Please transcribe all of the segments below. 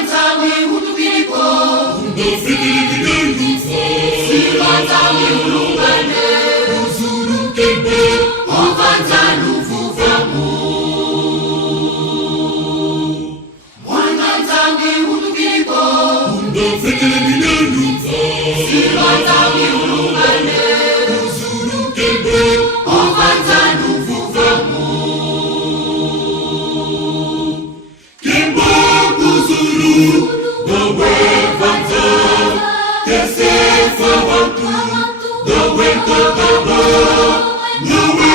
Sibanzawi utukiliko Undofikiri kidenduko Sibanzawi ulungane Uzuru kembe Ovanzalu fufamu Mwananzawi utukiliko Undofikiri kidenduko Sibanzawi ulungane Uzuru kembe Ovanzalu fufamu Kimbo kuzuru Nawe vanza Kese fawantu Nawe kakaba Nawe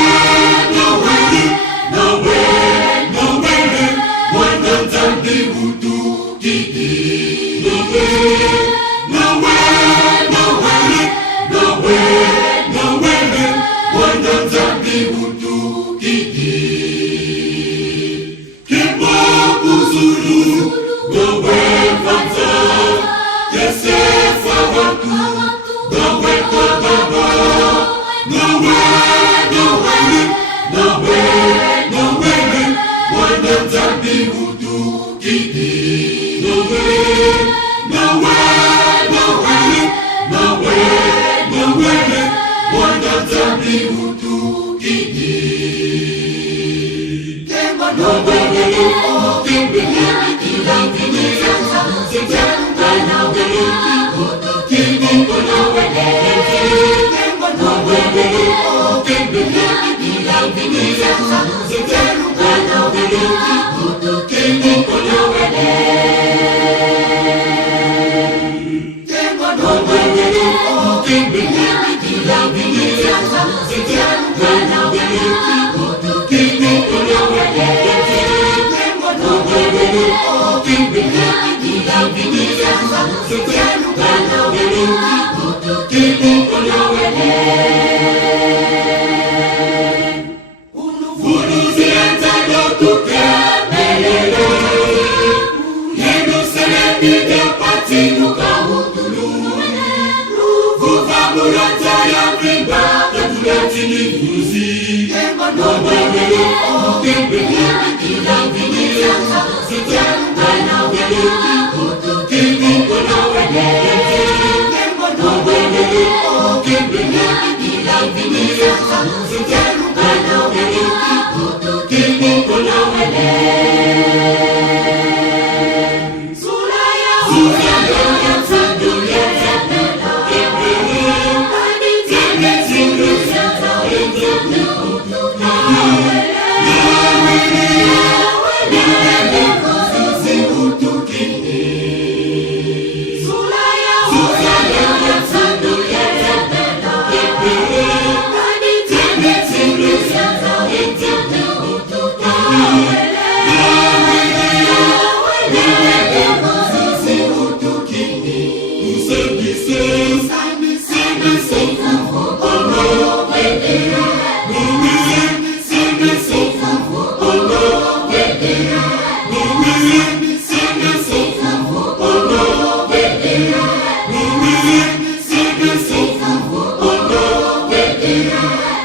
Wananzambi utu kiki Nawe Wananzambi utu kiki Kimbo kuzuru Nawe vanza Kese fawantu Nawe kakaba Nawe Wananzambi utu kiki Nawe Wananzambi utu kiki Kemba nawe Kembe kila vinia Sejaruka nawe Kiki nawe Kemba nawe Kembe kila vinia Sejaruka nawe Kiki nawe Kemba nawe Kembe kila vinia Sejaruka nawe Kiki nawe Kemba nawe Kembe kila vinia Sejaruka nawe Kiki nawe Unufunuzi antadotuke melele Yerusalem idapati ukahutulu Vuvamurata ya mrimba Kadulatini vuzi Kemba nawe Kembe kila vinia Sejaruka nawe Kiki nawe Kemba nawe Kembe kila vinia Sejaruka nawe Kiki nawe Zulaya Sanduya Kembe Kembe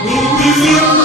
We'll be right back.